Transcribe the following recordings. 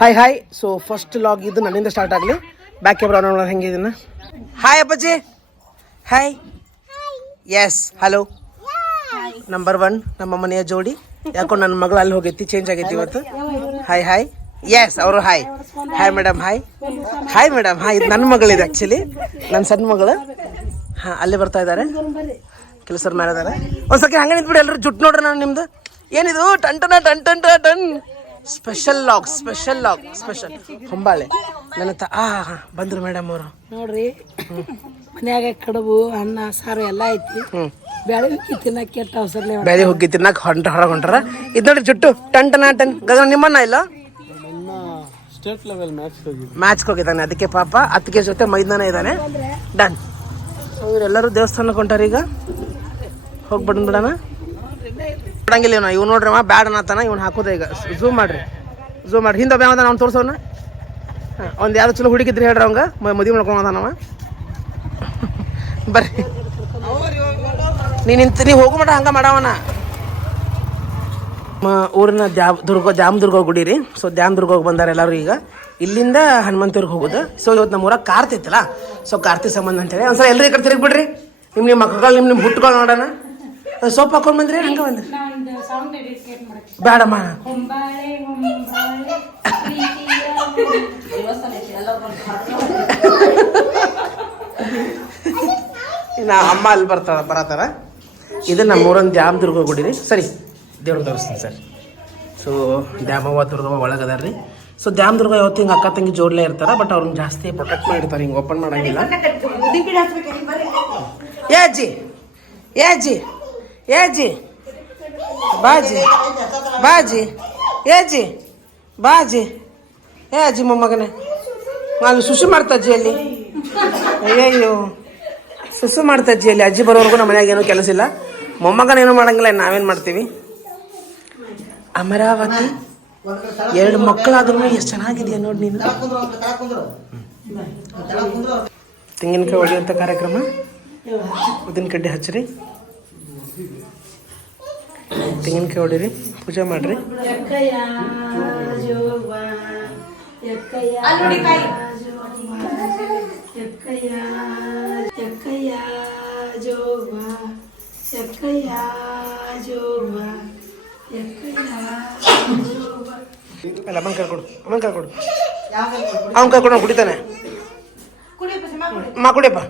Hi hi so first vlog ಇದು ನನ್ನಿಂದ start ಆಗಲಿ. ಬ್ಯಾಕ್ ಕ್ಯಾಮ್ರಾ ನೋಡೋಣ ಹೆಂಗೆ ಇದನ್ನ? ಹಾಯ್ ಅಪ್ಪಾಜಿ. Hi yes hello number one ನಮ್ಮ ಮನೆಯ ಜೋಡಿ. ಯಾಕೋ ನನ್ನ ಮಗಳು ಅಲ್ಲಿ ಹೋಗೈತಿ ಚೇಂಜ್ ಆಗೈತಿ ಇವತ್ತು. ಹಾಯ್ ಹಾಯ್ ಎಸ್ ಅವರು hi hi madam hi hi madam hi ಇದು ನನ್ನ ಮಗಳಿದೆ ಆ್ಯಕ್ಚುಲಿ ನನ್ನ ಸಣ್ಣ ಮಗಳು. ಹಾಂ, ಅಲ್ಲಿ ಬರ್ತಾ ಇದ್ದಾರೆ ಕೆಲಸದ ಮೇಲೆ ಇದ್ದಾರೆ ಒಂದು ಸೆಕೆಂಡ್ ಹಂಗೆ ನಿಂತ್ಬಿಡಿ ಎಲ್ಲರೂ ಜುಟ್ಟು ನೋಡ್ರಿ ನಾನು ನಿಮ್ದು. ಏನಿದು? ಟನ, ಟನ್ ಟನ್ ಟನ್ ton. Special vlog special vlog special Hombale ನನ್ನ ತ ಆ ಬಂದ್ರು ಮೇಡಮ್ ಅವರು. ನೋಡ್ರಿ ಮನ್ಯಾಗ ಕಡುಬು ಅನ್ನ ಸಾರು ಎಲ್ಲ ಐತಿ. ಬೆಳೆ ಹುಗ್ಗಿ ತಿನ್ನಕ್ಕೆ ಕೆಟ್ಟ ಅವಸರಲೆ ಬೇರೆ ಹೋಗಿ ತಿನ್ನಕ್ ಹೊಂಟ ಹೊರಗೆ ಹೊಂಟಾರ. ಇದು ನೋಡ್ರಿ ಜುಟ್ಟು ಟನ್ ಟನ ಟನ್. ಗಗನ ನಿಮ್ಮನ್ನ ಇಲ್ಲ? ಸ್ಟೇಟ್ ಲೆವೆಲ್ ಮ್ಯಾಚ್ ಹೋಗಿದ್ದು ಮ್ಯಾಚ್ ಹೋಗಿದ್ದಾನೆ ಅದಕ್ಕೆ ಪಾಪ ಅತ್ತಿಗೆ ಜೊತೆ ಮೈದಾನ ಇದ್ದಾನೆ. ಡನ್ ಎಲ್ಲರೂ ದೇವಸ್ಥಾನಕ್ಕೆ ಹೊಂಟಾರ ಈಗ? ಹೋಗ್ಬಿಡೋಣ ಬಿಡೋಣ? ಬಿಡಂಗಿಲ್ಲ ಇವನು. ಇವ್ ನೋಡ್ರಿ ಅವ ಬ್ಯಾಡ ಅನ್ನತಾನ ಇವ್ನ ಹಾಕೋದ ಈಗ. ಝೂಮ್ ಮಾಡ್ರಿ. ಝೂಮ್ ಮಾಡ್ರಿ. ಹಿಂದೆ ಬ್ಯಾವ ಅವ್ನು ತೋರ್ಸೋನ ಒಂದು ಯಾವ್ದು ಚಲೋ ಹುಡುಗಿದ್ರಿ ಹೇಳ್ರಿ ಅವಂಗ. ಮದುವೆ ಮಾಡ್ಕೊಂಡವ ಬರ್ರಿ. ನೀ ನಿಂತ ನೀ ಹೋಗು ಮಾಡ ಹಂಗ ಮಾಡವನ ಊರಿನ ದ್ಯಾಮ್ ದುರ್ಗ ದ್ಯಾಮ್ ದುರ್ಗ ಗುಡಿ ರೀ. ಸೊ, ದ್ಯಾಮ್ ದುರ್ಗ ಬಂದಾರ ಎಲ್ಲರೂ ಈಗ. ಇಲ್ಲಿಂದ ಹನುಮಂತೂರ್ಗೆ ಹೋಗುದು. ಸೊ ಇವತ್ತು ನಮ್ಮ ಊರಾಗ ಕಾರ್ತಿ ಇತ್ತಲ್ಲ ಸೊ, ಕಾರ್ತಿ ಸಂಬಂಧ ಅಂತೇಳಿ. ಒಂದ್ಸಲ ಎಲ್ಲರೂ ಈ ಕಡೆ ಬಿಡ್ರಿ ನಿಮ್ಮ ನಿಮ್ಮ ಮಕ್ಕಳು ನಿಮ್ಮ ನಿಮ್ಮ ಹುಟ್ಟುಗಳು ನೋಡೋಣ. ಸೋಪ್ ಹಾಕೊಂಡ್ ಬಂದ್ರಿ? ಹಂಗ ಬಂದ್ರಿ. ಬೇಡಮ್ಮ. ಇನ್ನು ಅಮ್ಮ ಅಲ್ಲಿ ಬರ್ತಾರ ಬರತ್ತಾರ? ಇದು ನಮ್ಮ ದ್ಯಾಮ್ ದುರ್ಗ ಕೊಡಿರಿ ಸರಿ ದೇವ್ರ ತೋರಿಸ್ತೀನಿ ಸರ್. ಸೊ ದ್ಯಾಮವ್ವ ದುರ್ಗವ್ವ ಒಳಗದಾರ ರೀ. ಸೊ ದ್ಯಾಮ್ ದುರ್ಗ ಯಾವತ್ತು ಹಿಂಗೆ ಅಕ್ಕ ತಂಗಿ ಜೋಡ್ಲೇ ಇರ್ತಾರ ಬಟ್ ಅವ್ರನ್ನ ಜಾಸ್ತಿ ಪ್ರೊಟೆಕ್ಟ್ ಮಾಡಿರ್ತಾರೆ ಹಿಂಗೆ ಓಪನ್ ಮಾಡಂಗಿಲ್ಲ. ಏ ಏಜಿ ಏ ಅಜ್ಜಿ ಏ ಅಜ್ಜಿ. ಬಾಜಿ ಬಾಜಿ ಏಜಿ ಬಾಜಿ ಏ ಅಜ್ಜಿ ಮೊಮ್ಮಗನೇ. ನಾನು ಸುಸು ಮಾಡ್ತಾ ಅಜ್ಜಿ ಅಲ್ಲಿ? ಅಯ್ಯಯ್ಯೋ, ಸುಸು ಮಾಡ್ತಾ ಅಜ್ಜಿ ಅಲ್ಲಿ? ಅಜ್ಜಿ ಬರೋವರೆಗೂ ನಮ್ಮ ಮನ್ಯಾಗ ಕೆಲಸ ಇಲ್ಲ. ಮೊಮ್ಮಗನೇನು ಮಾಡಂಗಿಲ್ಲ ನಾವೇನು ಮಾಡ್ತೀವಿ? ಅಮರಾವತಿ, ಎರಡು ಮಕ್ಕಳಾದ್ರೂ ಎಷ್ಟು ಚೆನ್ನಾಗಿದೆಯಾ ನೋಡಿ ನೀನು. ತೆಂಗಿನಕಾಯಿ ಹೊಡೆಯುವಂಥ ಕಾರ್ಯಕ್ರಮ? ಉದ್ದಿನ ಕಡ್ಡಿ ಹಚ್ಚಿರಿ. ತೆಂಗಿನಕಾಯಿ ಹೊಡೀರಿ ಪೂಜೆ ಮಾಡ್ರಿ. ಅಲ್ಲ ಅಮ್ಮನ ಕರ್ಕೊಡು ಅಮ್ಮನ ಕರ್ಕೊಡು. ಅವನ ಕರ್ಕೊಂಡು ಅವ್ನು ಕುಡಿತಾನೆ. ಮಾ ಕುಡಿಯಪ್ಪ.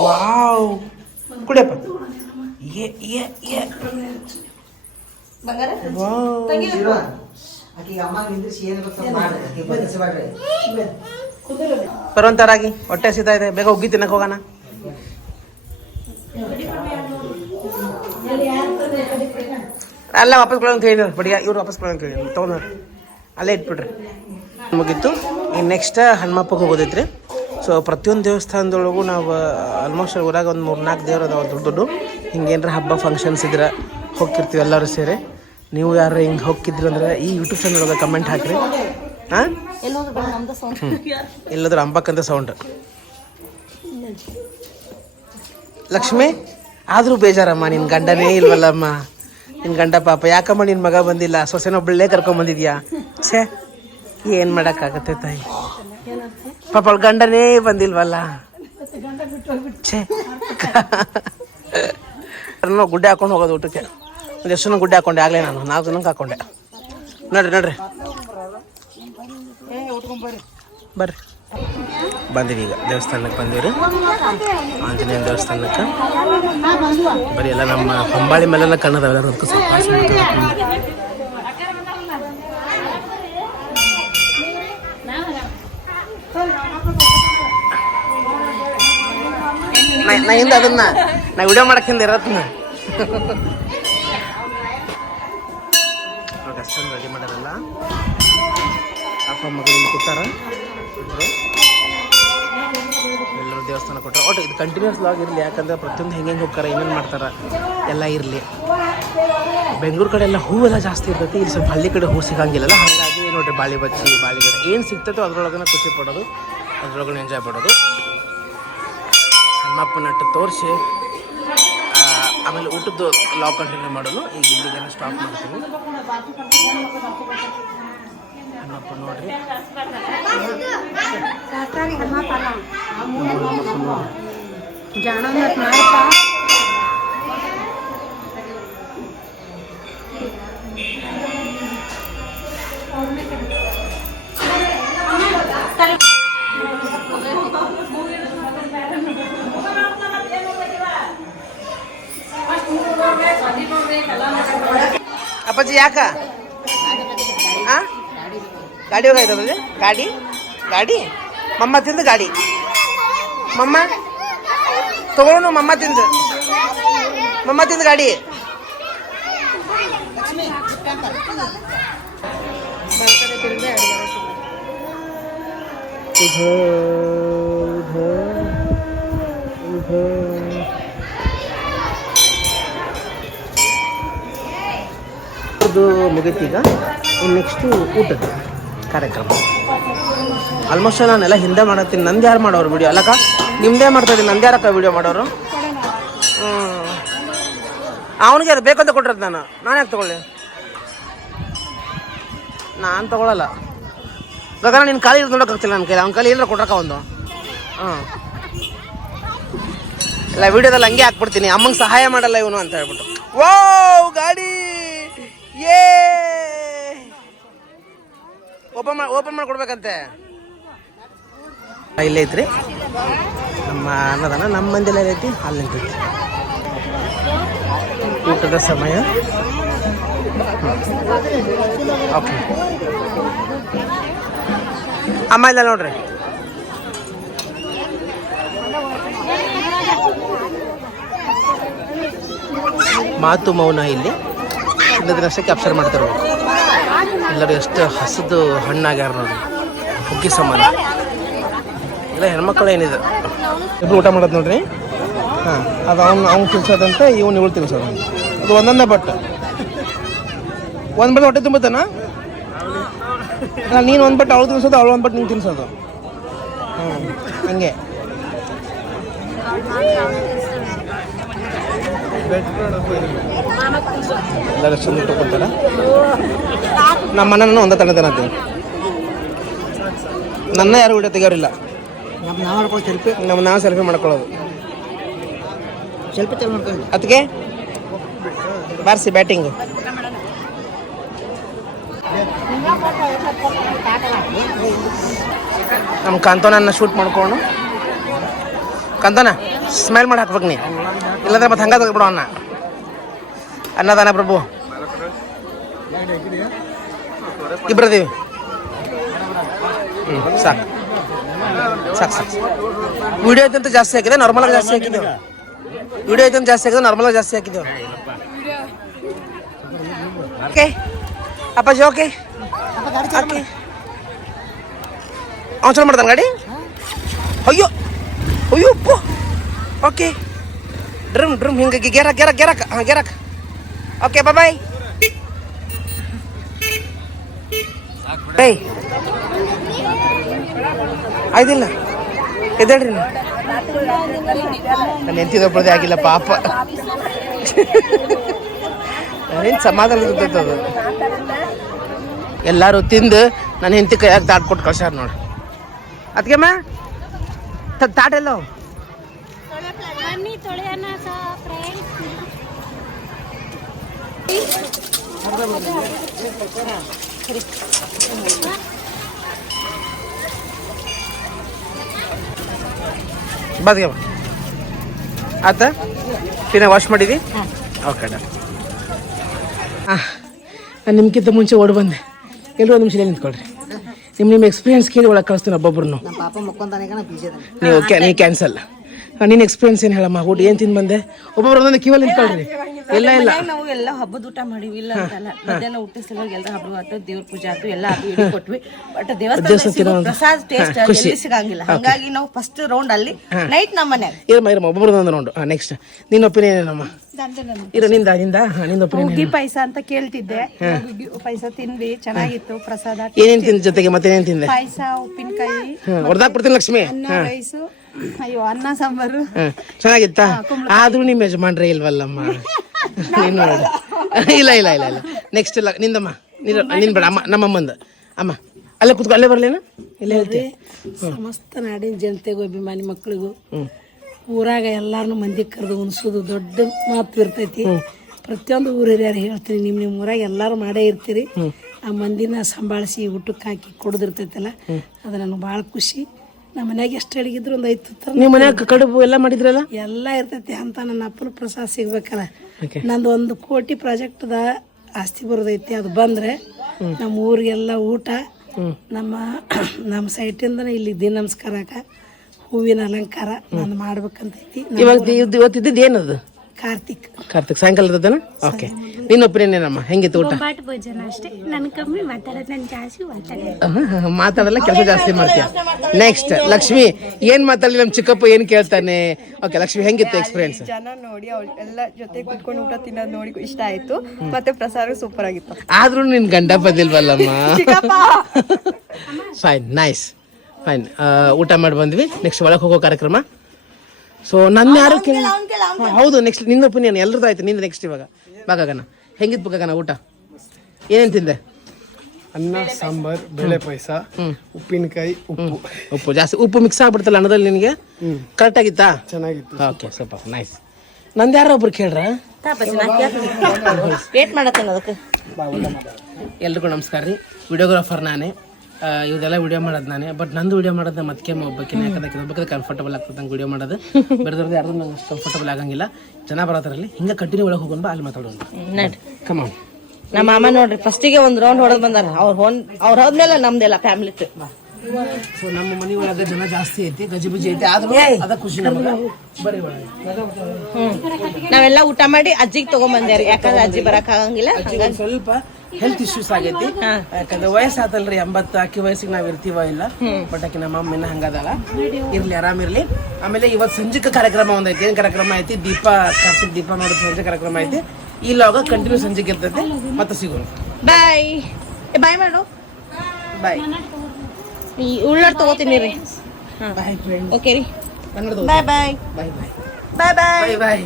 ವಾವ್. ಕುಡಿಯಪ್ಪ. ಏ ಏ ಏ ವಾವ್ ಆಕಿಗೆ ಅಮ್ಮ ನಿಂದ್ರಿಸಿ ಏನು ಗೊತ್ತ ಮಾಡ್ರಿ ಆಕಿಗೆ ಬದಲಿಸಬೇಡ್ರಿ ಬರುವಂತಾರಾಗಿ ಹೊಟ್ಟೆ ಹಸಿತಾ ಇದೆ ಬೇಗ ಉಗ್ಗಿ ತಿನ್ನಕ್ಕೆ ಹೋಗೋಣ. ಅಲ್ಲ ವಾಪಸ್ ಕೊಡೋಂತ ಹೇಳಿದ್ರು. ಬಡಿಯ ಇವ್ರು ವಾಪಸ್ ಕೊಡೋಂತ ಹೇಳಿ ತೊಗೊಂಡ್ರಿ ಅಲ್ಲೇ ಇಟ್ಬಿಡ್ರಿ ಮುಗಿತ್ತು ನೆಕ್ಸ್ಟ್ ಹನುಮಪ್ಪಗೆ ಹೋಗೋದೈತ್ರಿ. ಸೊ ಪ್ರತಿಯೊಂದು ದೇವಸ್ಥಾನದೊಳಗೂ ನಾವು ಆಲ್ಮೋಸ್ಟ್ ಊರಾಗ ಒಂದು ಮೂರು ನಾಲ್ಕು ದೇವ್ರು ಅದಾವ ದೊಡ್ಡ ದೊಡ್ಡ ಹಿಂಗೇನ್ರ ಹಬ್ಬ ಫಂಕ್ಷನ್ಸ್ ಇದ್ರೆ ಹೋಗ್ತಿರ್ತೀವಿ ಎಲ್ಲರೂ ಸೇರಿ. ನೀವು ಯಾರು ಹಿಂಗೆ ಹೋಗಿದ್ರಿ ಅಂದ್ರೆ ಈ ಯೂಟ್ಯೂಬ್ ಚಾನಲ್ ಒಳಗೆ ಕಮೆಂಟ್ ಹಾಕ್ರಿ. ಹಾಂ ಎಲ್ಲಾದ್ರೂ ಅಂಬಕ್ಕಂತ ಸೌಂಡ್ ಲಕ್ಷ್ಮಿ, ಆದರೂ ಬೇಜಾರಮ್ಮ ನಿನ್ನ ಗಂಡನೇ ಇಲ್ವಲ್ಲಮ್ಮ. ನಿನ್ನ ಗಂಡ ಪಾಪ, ಯಾಕಮ್ಮ ನಿನ್ನ ಮಗ ಬಂದಿಲ್ಲ? ಸೊಸೆನೊಬ್ಬಳೇ ಕರ್ಕೊಂಬಂದಿದ್ಯಾ ಛೇ, ಏನು ಮಾಡೋಕ್ಕಾಗತ್ತೆ ತಾಯಿ? ಪಾಪ ಅವಳು ಗಂಡನೇ ಬಂದಿಲ್ವಲ್ಲ? ಛೇ. ಗುಡ್ಡೆ ಹಾಕೊಂಡು ಹೋಗೋದು ಊಟಕ್ಕೆ. ಒಂದು ಎಷ್ಟು ಜನ ಗುಡ್ಡೆ ಹಾಕೊಂಡೆ ಆಗಲೇ ನಾನು. ನಾಲ್ಕು ಜನಕ್ಕೆ ಹಾಕೊಂಡೆ. ನೋಡ್ರಿ ನೋಡ್ರಿ. ಬರ್ರಿ. ಬಂದಿವಿ ಈಗ. ದೇವಸ್ಥಾನಕ್ಕೆ ಬಂದಿವ್ರಿ. ಆಂಜನೇಯ ದೇವಸ್ಥಾನಕ್ಕೆ. ಬರೀ ಎಲ್ಲ ನಮ್ಮ ಹೊಂಬಾಳಿ ಮೇಲೆಲ್ಲ ಕಣ್ಣದವೆಲ್ಲ ಅದಕ್ಕೆ ಸ್ವಲ್ಪ ನಾ ಹಿಂದೆ ಅದನ್ನ ನಾ ವಿಡಿಯೋ ಮಾಡಕ್ಕೆ ಹಿಂದೆ ರೆಡಿ ಅಪ್ಪ ಮಗಳು ಇಬ್ರು. ಎಲ್ಲರೂ ದೇವಸ್ಥಾನ ಕೊಟ್ಟರೆ ಒಟ್ಟು ಇದು ಕಂಟಿನ್ಯೂಸ್ ಲಾಗ್ ಇರಲಿ, ಯಾಕಂದ್ರೆ ಪ್ರತಿಯೊಂದು ಹೆಂಗೆ ಹೆಂಗೆ ಹೋಗ್ತಾರೆ, ಏನೇನು ಮಾಡ್ತಾರೆ, ಎಲ್ಲ ಇರಲಿ. ಬೆಂಗಳೂರು ಕಡೆ ಎಲ್ಲ ಹೂವೆಲ್ಲ ಜಾಸ್ತಿ ಇರ್ತೈತಿ. ಇಲ್ಲಿ ಸ್ವಲ್ಪ ಹಳ್ಳಿ ಕಡೆ ಹೂ ಸಿಗಂಗಿಲ್ಲ ಹಾಗಾಗಿ ನೋಡ್ರಿ, ಬಾಳಿ ಬಚ್ಚಿ, ಬಾಳಿ ಏನು ಸಿಗ್ತೈತೋ ಅದ್ರೊಳಗನ ಖುಷಿ ಪಡೋದು, ಅದ್ರೊಳಗನ ಎಂಜಾಯ್ ಪಡೋದು. ನಟ್ಟು ತೋರಿಸಿ ಆಮೇಲೆ ಊಟದ್ದು ಲಾ ಕಂಟಿನ್ಯೂ ಮಾಡೋದು ಈಗ ಇಲ್ಲಿಗೆ ಸ್ಟಾಪ್ ಮಾಡ್ತೀವಿ ಹನುಮಪ್ಪ ನೋಡ್ರಿ. ಅಪ್ಪಾಜಿ ಯಾಕ? ಗಾಡಿ ಹೋಗಾಯ್ತದೆ ಗಾಡಿ? ಗಾಡಿ? ಮಮ್ಮ ತಿಂದು ಗಾಡಿ. ಮಮ್ಮ? ತಗೊಳ್ಳೋಣ ಮಮ್ಮ ತಿಂದು. ಮಮ್ಮ ತಿಂದು ಗಾಡಿ. ಇದು ಮುಗೀತೀಗ. ಇನ್ನು ನೆಕ್ಸ್ಟು ಊಟದ ಕಾರ್ಯಕ್ರಮ. ಆಲ್ಮೋಸ್ಟ್ ನಾನೆಲ್ಲ ಹಿಂದೆ ಮಾಡತ್ತೀನಿ ನಂದು ಯಾರು ಮಾಡೋರು ವಿಡಿಯೋ ಅಲ್ಲಕ್ಕ, ನಿಮ್ದೇ ಮಾಡ್ತಾ ಇದ್ದೀನಿ. ನಂದು ಯಾರಕ್ಕ ವಿಡಿಯೋ ಮಾಡೋರು? ಅವನಿಗೆ ಅದು ಬೇಕಂತ ಕೊಟ್ಟಿರೋದು ನಾನು. ನಾನು ಯಾಕೆ ತೊಗೊಳ್ಳಿ? ನಾನು ತಗೊಳ್ಳಲ್ಲ ಬೇಕಾದ್ರೆ ನಿನ್ನ ಖಾಲಿ ನೋಡೋಕ್ಕಾಗ್ತಿಲ್ಲ ನನ್ನ ಕೈಲಿ ಅವ್ನ ಕಾಲಿ ಏನಾರ ಕೊಟ್ರಕ್ಕ ಒಂದು. ಹಾಂ ಇಲ್ಲ ವಿಡಿಯೋದಲ್ಲಿ ಹಂಗೆ ಹಾಕ್ಬಿಡ್ತೀನಿ. ಅಮ್ಮಂಗೆ ಸಹಾಯ ಮಾಡಲ್ಲ ಇವನು ಅಂತ ಹೇಳ್ಬಿಟ್ಟು. ಓ ಗಾಡಿ! ಏ ಓಪನ್ ಮಾಡಿ ಓಪನ್ ಮಾಡಿ ಕೊಡ್ಬೇಕಂತೆ ಇಲ್ಲೇ ಐತ್ರಿ ನಮ್ಮ ಅನ್ನದಾನ ನಮ್ಮ ಮಂದಿಲ್ಲ ಐತಿ ಅಲ್ಲಿ ನಿಂತೈತಿ ಊಟದ ಸಮಯ. ಓಕೆ ಅಮ್ಮ ಇಲ್ಲ ನೋಡ್ರಿ. ಮಾತು ಮೌನ ಇಲ್ಲಿ. ಇಲ್ಲದ್ರೆ ಅಷ್ಟೇ ಕ್ಯಾಪ್ಚರ್ ಮಾಡ್ತಿರ್ಬೇಕು. ಎಲ್ಲರೂ ಎಷ್ಟು ಹಸಿದು ಹಣ್ಣಾಗ್ಯಾರ ನೋಡಿ. ಹುಗ್ಗಿ ಸಮಾನ. ಇಲ್ಲ ಹೆಣ್ಮಕ್ಳು ಏನಿದೆ? ಇಬ್ರು ಊಟ ಮಾಡೋದು ನೋಡ್ರಿ. ಹಾಂ ಅದು ಅವ್ನು ಅವ್ನು ತಿನ್ಸೋದಂತೆ ಇವ್ನು ಇವಳು ತಿನ್ಸೋದು ಅದು ಒಂದೊಂದೇ ಬಟ್. ಒಂದು ಬಟ್ಟೆ ಹೊಟ್ಟೆ ತುಂಬತಾನ ನೀನು ಒಂದು ಬಟ್ಟೆ ಅವಳು ತಿನ್ಸೋದು ಅವಳು ಒಂದು ಬಟ್ಟೆ ನೀನು ತಿನ್ಸೋದು. ಹ್ಞೂ ಹಂಗೆ. ಎಲ್ಲರೂ ಚಂದ ಇಟ್ಕೊಂತಾರ ನಮ್ಮ ಮನೆಯನ್ನು ಒಂದ ತಣ್ಣತನಂತೆ ನನ್ನ ಯಾರು ವಿಡಿಯೋ ತೆಗಿಯೋರಿಲ್ಲ. ನಮ್ಮ ನಾವು ಸೆಲ್ಫಿ ನಮ್ಮ ನಾವು ಸೆಲ್ಫಿ ಮಾಡ್ಕೊಳ್ಳೋದು. ಸೆಲ್ಫಿ ಅದಕ್ಕೆ ಬಾರಿಸಿ ಬ್ಯಾಟಿಂಗ್ ನಮ್ಮ ಕಾಂತೋನನ್ನ ಶೂಟ್ ಮಾಡ್ಕೊಂಡು. ಕಾಂತೋನ ಸ್ಮೈಲ್ ಮಾಡಿ ಹಾಕ್ಬೇಕು ನೀ. ಇಲ್ಲಾಂದ್ರೆ ಮತ್ತೆ ಹಂಗ ತೆಗೆದ್ಬಿಡು ಅನ್ನ ಅನ್ನದಾನ ಪ್ರಭು. ಇಬ್ಬರದೀವಿ ಹ್ಞೂ ಸಾಕು. ಸಾಕು ಸಾಕು ವಿಡಿಯೋ ಐತಂತ ಜಾಸ್ತಿ ಹಾಕಿದೆ ನಾರ್ಮಲ್ ಆಗಿ ಜಾಸ್ತಿ ಹಾಕಿದ್ದೆವು. ವಿಡಿಯೋ ಐತಂತ ಜಾಸ್ತಿ ಹಾಕಿದೆ ನಾರ್ಮಲ್ ಆಗಿ ಜಾಸ್ತಿ ಹಾಕಿದ್ದೆವು. ಓಕೆ. ಅಪ್ಪಾಜಿ, ಓಕೆ. ಓಕೆ. ಅವ್ನು ಚಲೋ ಮಾಡ್ತಾನೆ ಗಾಡಿ? ಅಯ್ಯೋ. ಅಯ್ಯೋ ಅಪ್ಪು ಓಕೆ. ಡ್ರಮ್ ಡ್ರಮ್ ಹಿಂಗೆ ಗೆರಕ್ ಗೆರಕ್ ಗೆರಕ್. ಹಾಂ, ಗೆರಕ್. ಓಕೆ ಬಾಯ್ ಏಯ್. ಆಯ್ದಿಲ್ಲ. ಎದ್ದೇಳ್ರಿ ನನ್ನ ನಾನು ಎಂತಿದೊಬ್ಬಳದೇ ಆಗಿಲ್ಲ, ಪಾಪ. ಏನು ಸಮಾಧಾನ ಇರ್ತೈತೆ ಅದು. ಎಲ್ಲರೂ ತಿಂದು ನನ್ನ ಹೆಂಡತಿ ಕೈಯಾಗ ತಾಟ್ ಕೊಟ್ಟು ಕಳ್ಸ್ಯಾರ ನೋಡಿ. ಅದಕ್ಕೆಮ್ಮ ತಾಟೆಲ್ಲೋ ಬದ್ಗೆ ಆತ? ತಿನ್ನ ವಾಶ್ ಮಾಡಿದಿ? ಓಕೆ ಡನ್ ನಾನು ನಿಮ್ಗಿಂತ ಮುಂಚೆ ಓಡಿ ಬಂದೆ. ಎಲ್ಲರೂ ಒಂದು ನಿಮಿಷದಲ್ಲಿ ನಿಂತ್ಕೊಳ್ರಿ. ನಿಮ್ಮ ನಿಮ್ಮ ಎಕ್ಸ್ಪೀರಿಯನ್ಸ್ ಕೇಳಿ ಒಳಗೆ ಕಳಿಸ್ತೀನಿ ಒಬ್ಬೊಬ್ರು ನೀವು ಕ್ಯಾ ನೀವು ಕ್ಯಾನ್ಸಲ್ ನಿನ್ನ ಎಕ್ಸ್ಪೀರಿಯನ್ಸ್ ಏನು ಹೇಳಮ್ಮ? ಊಟ ಏನು ತಿಂದು ಬಂದೆ? ಒಬ್ಬೊಬ್ರು ಒಂದೊಂದು ಕ್ಯೂವಲ್ಲಿ ನಿಂತ್ಕೊಳ್ರಿ. ಇಲ್ಲ ಇಲ್ಲ. ನಾವು ಎಲ್ಲ ಹಬ್ಬದ ಊಟ ಮಾಡಿವಿ. ಇಲ್ಲ ಅಂತಲ್ಲ. ಮಧ್ಯಾಹ್ನ ಊಟ ಸಲುವಾಗಿ ಎಲ್ಲ ಹಬ್ಬ ಆತು ದೇವ್ರ ಪೂಜೆ ಆತು ಎಲ್ಲ ಇಡೀ ಕೊಟ್ವಿ. ಬಟ್ ದೇವಸ್ಥಾನ ಪ್ರಸಾದ್ ಟೇಸ್ಟ್ ಎಲ್ಲಿ ಸಿಗಂಗಿಲ್ಲ. ಹಂಗಾಗಿ ನಾವು ಫಸ್ಟ್ ರೌಂಡ್ ಅಲ್ಲಿ ನೈಟ್ ನಮ್ಮ ಮನ್ಯಾಗ. ಇರಮ್ಮ ಇರಮ್ಮ. ರೌಂಡ್ ಒಂದು ನೋಡು ನೆಕ್ಸ್ಟ್ ನಿನ್ನ ಒಪಿನಿಯನ್ ಏನಮ್ಮ? ಇರೋ ನಿಂದ ನಿಂದ. ನಿಂದ ಒಪಿನಿಯನ್ ಹುಗ್ಗಿ ಪಾಯಸ ಅಂತ ಕೇಳ್ತಿದ್ದೆ. ಹುಗ್ಗಿ ಪಾಯಸ ತಿಂದ್ವಿ. ಚೆನ್ನಾಗಿತ್ತು ಪ್ರಸಾದ. ಏನೇನ್ ತಿಂದ ಜೊತೆಗೆ ಮತ್ತೇನೇನು ತಿಂದೆ? ಪಾಯಸ ಉಪ್ಪಿನಕಾಯಿ ಹೊಡೆದಾಕ್ಬಿಡ್ತೀನಿ ಲಕ್ಷ್ಮಿ. ಅನ್ನ ರೈಸು ಅಯ್ಯೋ ಅನ್ನ ಸಾಂಬಾರು. ಚೆನ್ನಾಗಿತ್ತಾ? ಆದ್ರೂ ನಿಮ್ಮ ಯಜಮಾನ್ರೆ ಇಲ್ವಲ್ಲಮ್ಮ? ನೀನು ಇಲ್ಲ ಇಲ್ಲ ಇಲ್ಲ ಇಲ್ಲ. ನೆಕ್ಸ್ಟ್ ಇಲ್ಲ ನಿಂದಮ್ಮ. ನೀನು ನಿನ್ ಬೇಡ ಅಮ್ಮ ನಮ್ಮಮ್ಮಂದು. ಅಮ್ಮ ಅಲ್ಲೇ ಕುತ್ಕೊ ಅಲ್ಲೇ ಬರ್ಲೇನ? ಇಲ್ಲೇ ಹೇಳ್ತೀವಿ ಸಮಸ್ತ ನಾಡಿನ ಜನತೆಗೂ ಅಭಿಮಾನಿ ಮಕ್ಕಳಿಗೂ ಊರಾಗ ಎಲ್ಲಾರನು ಮಂದಿ ಕರೆದು ಉಣಿಸೋದು ದೊಡ್ಡ ಮಾತು ಇರ್ತೈತಿ. ಪ್ರತಿಯೊಂದು ಊರ ಹಿರಿಯರು ಹೇಳ್ತೀನಿ ನಿಮ್ಮ ನಿಮ್ಮ ಊರಾಗ ಎಲ್ಲರೂ ಮಾಡೇ ಇರ್ತೀರಿ. ಆ ಮಂದಿನ ಸಂಭಾಳಿಸಿ ಊಟಕ್ಕೆ ಹಾಕಿ ಕೊಡೋದಿರ್ತೈತಲ್ಲ ಅದು ನನಗೆ ಭಾಳ ಖುಷಿ. ನಮ್ಮ ಮನ್ಯಾಗ ಎಷ್ಟು ಅಡಿಗಿದ್ರು ಒಂದು ಐದು ಥರ ನಿಮ್ಮ ಮನ್ಯಾಗ ಕಡುಬು ಎಲ್ಲ ಮಾಡಿದ್ರಲ್ಲ? ಎಲ್ಲ ಇರ್ತೈತಿ ಅಂತ ನನ್ನ ಅಪ್ಪನ ಪ್ರಸಾದ ಸಿಗ್ಬೇಕಲ್ಲ. ನಂದು ಒಂದು ಕೋಟಿ ಪ್ರಾಜೆಕ್ಟ್ದ ಆಸ್ತಿ ಬರೋದೈತಿ ಅದು ಬಂದ್ರೆ ನಮ್ಮ ಊರಿಗೆಲ್ಲ ಊಟ ನಮ್ಮ ನಮ್ಮ ಸೈಟಿಂದ ಇಲ್ಲಿ ದಿನ ನಮಸ್ಕಾರ ಹೂವಿನ ಅಲಂಕಾರ ನಾನು ಮಾಡ್ಬೇಕಂತೈತಿ ಇವಾಗ ಇವತ್ತಿದ್ದು ಏನದು? ಕಾರ್ತಿಕ್. ಕಾರ್ತಿಕ್ ಸಾಯಂಕಾಲದನ ಓಕೆ ಏನಮ್ಮ ಹೆಂಗಿತ್ತು ಊಟ? ಬಾಟ್ ಭೋಜನ ಅಷ್ಟೇ. ನನ್ ಕಮ್ಮಿ ಮಾತಾಡೋದು ನಾನು ಜಾಸ್ತಿ ಮಾತಾಡೋದು ಮಾತಾಡಲ್ಲ ಕೆಲಸ ಜಾಸ್ತಿ ಮಾಡ್ತೀಯ? ನೆಕ್ಸ್ಟ್ ಲಕ್ಷ್ಮಿ ಏನ್ ಮಾತಾಡಲಿ ನಮ್ಮ ಚಿಕ್ಕಪ್ಪ ಏನ್ ಕೇಳ್ತಾನೆ? ಓಕೆ ಲಕ್ಷ್ಮಿ ಹೆಂಗಿತ್ತು ಎಕ್ಸ್ಪೀರಿಯನ್ಸ್ ಜನ ನೋಡಿ ಎಲ್ಲ ಜೊತೆ ಕುತ್ಕೊಂಡು ಊಟ ತಿನ್ನೋದು ನೋಡಿ ಇಷ್ಟ ಆಯ್ತು. ಮತ್ತೆ ಪ್ರಸಾರ ಸೂಪರ್ ಆಗಿತ್ತು. ಆದ್ರೂ ನಿನ್ ಗಂಡ ಬದಿಲ್ವಲ್ಲಮ್ಮ? ಫೈನ್ ನೈಸ್ ಫೈನ್ ಊಟ ಮಾಡಿ ಬಂದ್ವಿ. ನೆಕ್ಸ್ಟ್ ಒಳಗೆ ಹೋಗೋ ಕಾರ್ಯಕ್ರಮ? ಸೊ ನನ್ನ ಯಾರು ಕೇಳಿ ಹೌದು ನೆಕ್ಸ್ಟ್ ನಿನ್ನ ಒಪಿನಿಯನ್ ಎಲ್ರದ್ದು ಆಯ್ತು ನಿಂದು ನೆಕ್ಸ್ಟ್ ಇವಾಗ. ಬಾಗಗನ ಹೆಂಗಿತ್ತು ಬಾಗಗನ ಊಟ? ಏನೇನು ತಿಂದೆ? ಅನ್ನ ಸಾಂಬಾರ್ ಬೇಳೆ ಪಾಯಸ ಉಪ್ಪಿನಕಾಯಿ ಉಪ್ಪು. ಉಪ್ಪು ಜಾಸ್ತಿ ಉಪ್ಪು ಮಿಕ್ಸ್ ಆಗ್ಬಿಡ್ತಲ್ಲ ಅನ್ನದಲ್ಲಿ ನಿನಗೆ? ಕರೆಕ್ಟ್ ಆಗಿತ್ತಾ? ಚೆನ್ನಾಗಿತ್ತು. ಓಕೆ ಸ್ವಲ್ಪ ನೈಸ್ ನಂದು ಯಾರೋ ಒಬ್ರು ಕೇಳ್ರ? ವೇಟ್ ಮಾಡತ್ತೇನೆ ಅದಕ್ಕೆ. ಎಲ್ರಿಗೂ ನಮಸ್ಕಾರ ರೀ. ವಿಡಿಯೋಗ್ರಾಫರ್ ನಾನೇ. ಇವ್ದೆಲ್ಲ ವಿಡಿಯೋ ಮಾಡೋದು ನಾನೇ. ಬಟ್ ನಂದು ವಿಡಿಯೋ ಮಾಡೋದು ಮತ್ತೆ ಒಬ್ಬಕಿನ ಯಾಕಂದ್ರೆ ಒಬ್ಬಕ್ಕೆ ಕಂಫರ್ಟಬಲ್ ಆಗ್ತದೆ ನಂಗೆ ವಿಡಿಯೋ ಮಾಡೋದು. ಬೇರೆದವ್ರದ್ದು ಯಾರ್ದು ನಂಗೆ ಅಷ್ಟು ಕಂಫರ್ಟಬಲ್ ಆಗಂಗಿಲ್ಲ. ಜನ ಬರೋದ್ರಲ್ಲಿ ಹಿಂಗೆ ಕಂಟಿನ್ಯೂ ಒಳಗೆ ಹೋಗೋಣ ಬಾ ಅಲ್ಲಿ ಮಾತಾಡೋಣ. ಕಮಾನ್ ನಮ್ಮ ಮಾಮ ನೋಡ್ರಿ ಫಸ್ಟಿಗೆ ಒಂದು ರೌಂಡ್ ಹೊಡೆದು ಬಂದಾರ. ಅವ್ರು ಹೋನ್ ಅವ್ರು ಹೋದ್ಮೇಲೆ ನಮ್ದೆಲ್ಲ ಫ್ಯಾಮಿಲಿ ಟ್ರಿಪ್ ಸೊ ನಮ್ಮ ಮನೆ ಒಳಗೆ ಜನ ಜಾಸ್ತಿ ಐತಿ ಗಜಿಬಿಜಿ ಐತಿ ಆದ್ರೂ ಅದ ಖುಷಿ ನಮಗೆ. ಬರೀ ನಾವೆಲ್ಲ ಊಟ ಮಾಡಿ ಅಜ್ಜಿಗೆ ತಗೊಂಬಂದ್ಯಾರಿ. ಯಾಕಂದ್ರೆ ಅಜ್ಜಿ ಬರಕ್ ಆಗಂಗಿಲ್ಲ ಸ್ವಲ್ಪ ಹೆಲ್ತ್ ಇಶ್ಯೂಸ್ ಆಗೈತಿ. ಯಾಕಂದ್ರೆ ವಯಸ್ಸಾತಲ್ರಿ ಎಂಬತ್ತು ಅಕ್ಕಿ ವಯಸ್ಸಿಗೆ ನಾವ್ ಇರ್ತೀವ ಇಲ್ಲ. ಬಟ್ ಆಕಿ ನಮ್ಮ ಅಮ್ಮನ ಹಂಗದಲ್ಲ ಇರ್ಲಿ ಆರಾಮಿರ್ಲಿ ಆಮೇಲೆ ಇವತ್ತು ಸಂಜೆಕ ಕಾರ್ಯಕ್ರಮ ಒಂದೈತಿ ಏನ್ ಕಾರ್ಯಕ್ರಮ ಐತಿ? ದೀಪ ಕಾರ್ತಿಕ್ ದೀಪ ಮಾಡೋದು ಸಂಜೆ ಕಾರ್ಯಕ್ರಮ ಐತಿ. ಈ ಲಾಗ ಕಂಟಿನ್ಯೂ ಸಂಜೆಗೆ ಇರ್ತೈತಿ. ಮತ್ತೆ ಸಿಗೋಣ. ಬಾಯ್ ಬಾಯ್ ಮಾಡು. ಬಾಯ್ ಉಳ್ಳಾಡ್ ತಗೋತೀನಿ ರೀ. ಬಾಯ್ ಓಕೆ ರೀ. ಬಾಯ್ ಬಾಯ್ ಬಾಯ್ ಬಾಯ್ ಬಾಯ್ ಬಾಯ್ ಬಾಯ್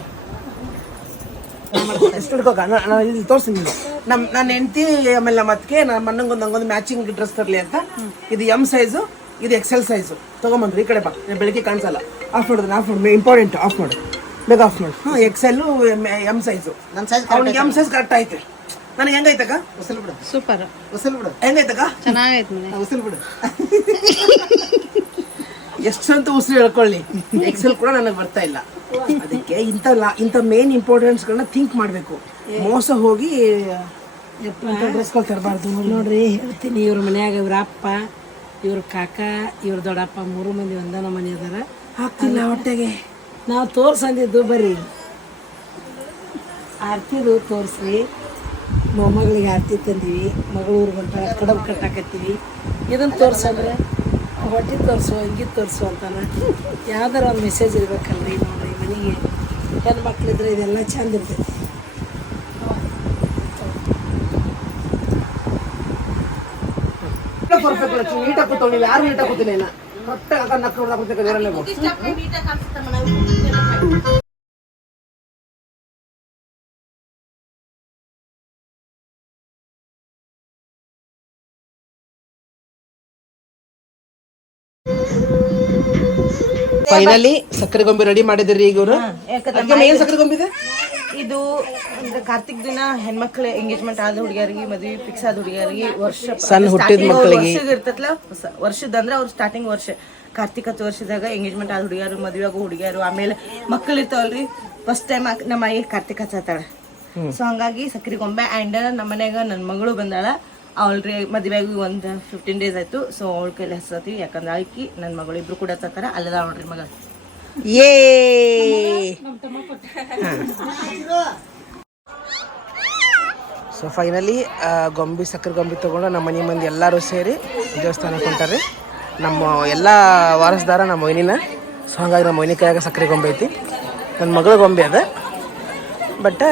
ಬಾಯ್ ಬಾಯ್ ಎಷ್ಟು ಹಿಡ್ಕೋಕ ನಾನು ಇಲ್ಲಿ ತೋರಿಸ್ತೀನಿ ನಮ್ಮ ನನ್ನ ಹೆಂಡತಿ ಆಮೇಲೆ ನಮ್ಮ ಅದಕ್ಕೆ ನಮ್ಮ ಅಣ್ಣಂಗೊಂದು ನಂಗೊಂದು ಮ್ಯಾಚಿಂಗ್ ಡ್ರೆಸ್ ತರಲಿ ಅಂತ ಇದು ಎಂ ಸೈಜು ಇದು ಎಕ್ಸೆಲ್ ಸೈಜು ತೊಗೊಂಬಂದ್ರಿ ಈ ಕಡೆ ಬಾ ನಾನ್ ಬೆಳಿಗ್ಗೆ ಕಾಣಿಸಲ್ಲ ಆಫ್ ಮಾಡೋದು ಆಫ್ ಮಾಡು ಇಂಪಾರ್ಟೆಂಟ್ ಆಫ್ ಮಾಡು ಬೇಗ ಆಫ್ ಮಾಡು ಹಾಂ ಎಕ್ಸೆಲ್ಲು ಎಂ ಸೈಜು ನನ್ನ ಸೈಜ್ ಅವ್ನಿಗೆ ಎಂ ಸೈಜ್ ಕರೆಕ್ಟ್ ಐತೆ ನನಗೆ ಹೆಂಗೈತಕ್ಕ ಉಸಲ್ ಬಿಡು ಸೂಪರ್ ಉಸಲ್ ಬಿಡು ಹೆಂಗೈತಕ್ಕ ಚೆನ್ನಾಗೈತೆ ಮನೆ ಉಸಲ್ ಬಿಡು ಎಷ್ಟು ಅಂತ ಉಸಿರು ಹೇಳ್ಕೊಳ್ಳಿ. ಎಕ್ಸೆಲ್ ಕೂಡ ನನಗೆ ಬರ್ತಾ ಇಲ್ಲ. ಅದಕ್ಕೆ ಇಂಥ ಲಾ ಇಂಥ ಮೇನ್ ಇಂಪಾರ್ಟೆನ್ಸ್ಗಳನ್ನ ಥಿಂಕ್ ಮಾಡಬೇಕು. ಮೋಸ ಹೋಗಿ ಡ್ರೆಸ್ಗಳು ತರಬಾರ್ದು ನೋಡ್ರಿ ಹೇಳ್ತೀನಿ. ಇವ್ರ ಮನ್ಯಾಗ ಇವ್ರ ಅಪ್ಪ ಇವ್ರ ಕಾಕ ಇವ್ರ ದೊಡ್ಡಪ್ಪ ಮೂರು ಮಂದಿ ಒಂದನ ಮನೆ ಅದಾರ. ಹಾಕ್ತಿಲ್ಲ ಹೊಟ್ಟೆಗೆ. ನಾವು ತೋರ್ಸಂದಿದ್ದು ಬರ್ರಿ ಆರ್ತಿದು ತೋರಿಸ್ರಿ. ಮೊಮ್ಮಗಳಿಗೆ ಆರ್ತಿ ತಂದೀವಿ. ಮಗಳೂರು ಗಂಟ ಕಡಬು ಕಟ್ಟಾಕತ್ತೀವಿ. ಇದನ್ನು ತೋರ್ಸಂದ್ರೆ ಹೊಟ್ಟೆ ತೋರಿಸು ಹಿಂಗೆ ತೋರಿಸು ಅಂತಾನೆ. ಯಾವ್ದಾರ ಒಂದು ಮೆಸೇಜ್ ಇರ್ಬೇಕಲ್ರಿ ನೋಡ್ರಿ ಮನೆಗೆ. ಹೆಣ್ಮಕ್ಳಿದ್ರೆ ಇದೆಲ್ಲ ಚಂದ ಇರ್ತೈತಿ. ಪರ್ಫೆಕ್ಟ್ ನೀಟಾಗಿ ಕೂತವ್ ನೀವು ಯಾರು ನೀಟಾಗಿ ಕೂತಿಲ್ಲ ಇಲ್ಲ ಕರೆಕ್ಟಾಗಿ ನಕ್ಕ ಕೂತಿರ್ಬೇಕು ಫೈನಲಿ ಸಕ್ಕರೆ ಗೊಂಬೆ ರೆಡಿ ಮಾಡಿದ್ರಿ ಈಗ ಇವರು? ಏನ್ ಸಕ್ಕರೆ ಗೊಂಬೆ ಇದು? ಕಾರ್ತಿಕ್ ದಿನ ಹೆಣ್ಮಕ್ಳ ಎಂಗೇಜ್ಮೆಂಟ್ ಆದ ಹುಡುಗಿಯರಿಗೆ ಮದ್ವೆ ಫಿಕ್ಸ್ ಆದ ಹುಡುಗಿಯರಿಗೆ ವರ್ಷ ಸಣ್ಣ ಹುಟ್ಟಿದ ಮಕ್ಕಳಿಗೆ. ಹೊಸ- ವರ್ಷದ ಅಂದ್ರೆ ಅವ್ರ ಸ್ಟಾರ್ಟಿಂಗ್ ವರ್ಷ. ಕಾರ್ತಿಕ್ ಹತ್ತು ವರ್ಷದಾಗ ಎಂಗೇಜ್ಮೆಂಟ್ ಆದ ಹುಡುಗಿಯರು ಮದುವೆ ಆಗೋ ಹುಡುಗಿಯರು ಆಮೇಲೆ ಮಕ್ಕಳು ಇರ್ತಾವಲ್ರಿ ಫಸ್ಟ್ ಟೈಮ್ ನಮ್ಮ ಈ ಕಾರ್ತಿಕ್ ಹಚ್ಚತ್ತಾಳ ಸೊ ಹಂಗಾಗಿ ಸಕ್ರೆ ಗೊಂಬೆ ಆ್ಯಂಡ್ ನಮ್ಮ ಮನ್ಯಾಗ ನನ್ನ ಮಗಳು ಬಂದಾಳ. ಅವಳ್ರಿ ಮದುವೆಯಾಗಿ ಒಂದು ಫಿಫ್ಟೀನ್ ಡೇಸ್ ಆಯ್ತು. ಸೊ ಅವಳ ಕೈಲಿ ಹಚ್ಚತ್ತೀವಿ ಯಾಕಂದ್ರೆ ಆಕಿ ನನ್ನ ಮಗಳು ಇಬ್ರು ಕೂಡ ಹತ್ತಾರ ಅಲ್ಲದ ನೋಡ್ರಿ ಮಗ. ಏ ಸೊ ಫೈನಲಿ ಗೊಂಬಿ ಸಕ್ಕರೆ ಗೊಂಬಿ ತೊಗೊಂಡು ನಮ್ಮ ಮನೆ ಮಂದಿ ಎಲ್ಲರೂ ಸೇರಿ ದೇವಸ್ಥಾನಕ್ಕೆ ಹೊಂಟಾರೆ ನಮ್ಮ ಎಲ್ಲ ವಾರಸ್ದಾರ ನಮ್ಮ ಮೊಯ್ನಿನ ಸೊ ಹಂಗಾಗಿ ನಮ್ಮ ಮೊಯ್ನಿ ಕೈಯಾಗ ಸಕ್ಕರೆ ಗೊಂಬೆ ಐತಿ. ನನ್ನ ಮಗಳ ಗೊಂಬೆ ಅದ. ಬಟ್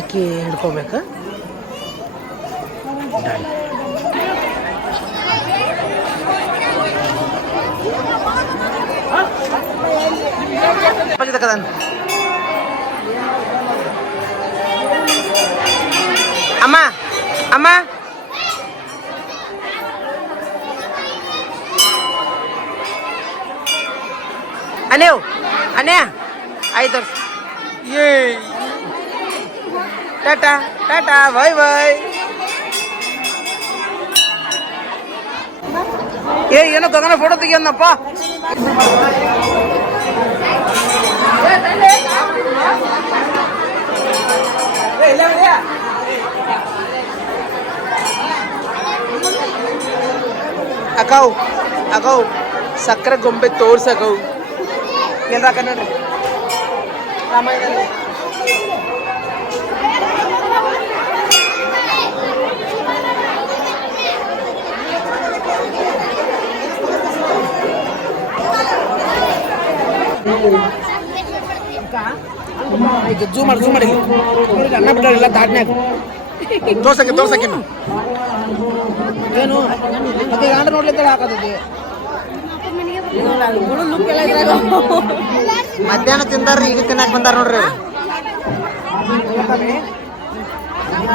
ಅಕ್ಕಿ ಹಿಡ್ಕೋಬೇಕು. ಕದನ್ ಅಮ್ಮ ಅಮ್ಮ ಅನೇವ್ ಅನ್ಯ ಆಯ್ತು ಏ ಟಾಟಾ ಟಾಟಾ ಬಾಯ್ ಬಾಯ್ ಏ ಏನೋ ಗಗನ ಫೋಟೋ ತೆಗಿಯೋನಪ್ಪ ಅಕೌ ಅಕೌ ಸಕ್ಕರೆ ಗೊಂಬೆ ತೋರ್ಸಕೌ ಏನ್ರ ಕನ್ನಡ ರಾಮಾಯಣದಲ್ಲಿ ಈಗ ಜೂ ಮಾಡಿ ಜೂ ಮಾಡಿ. ಅನ್ನ ಬಿಟ್ಟಾರೆಲ್ಲ ದಾಟ್ನ್ಯಾಗ. ತೋರ್ಸಕ್ಕೆ ತೋರ್ಸಕ್ಕೆ. ಏನು? ಮತ್ತೆ ಗಂಡ ನೋಡ್ಲಿಕ್ಕೆ ಹಾಕೋದಿದೆ ಮಧ್ಯಾಹ್ನ ತಿಂದಾರ್ರಿ ಈಗ ತಿನ್ನಕ್ ಬಂದಾರ ನೋಡ್ರಿ.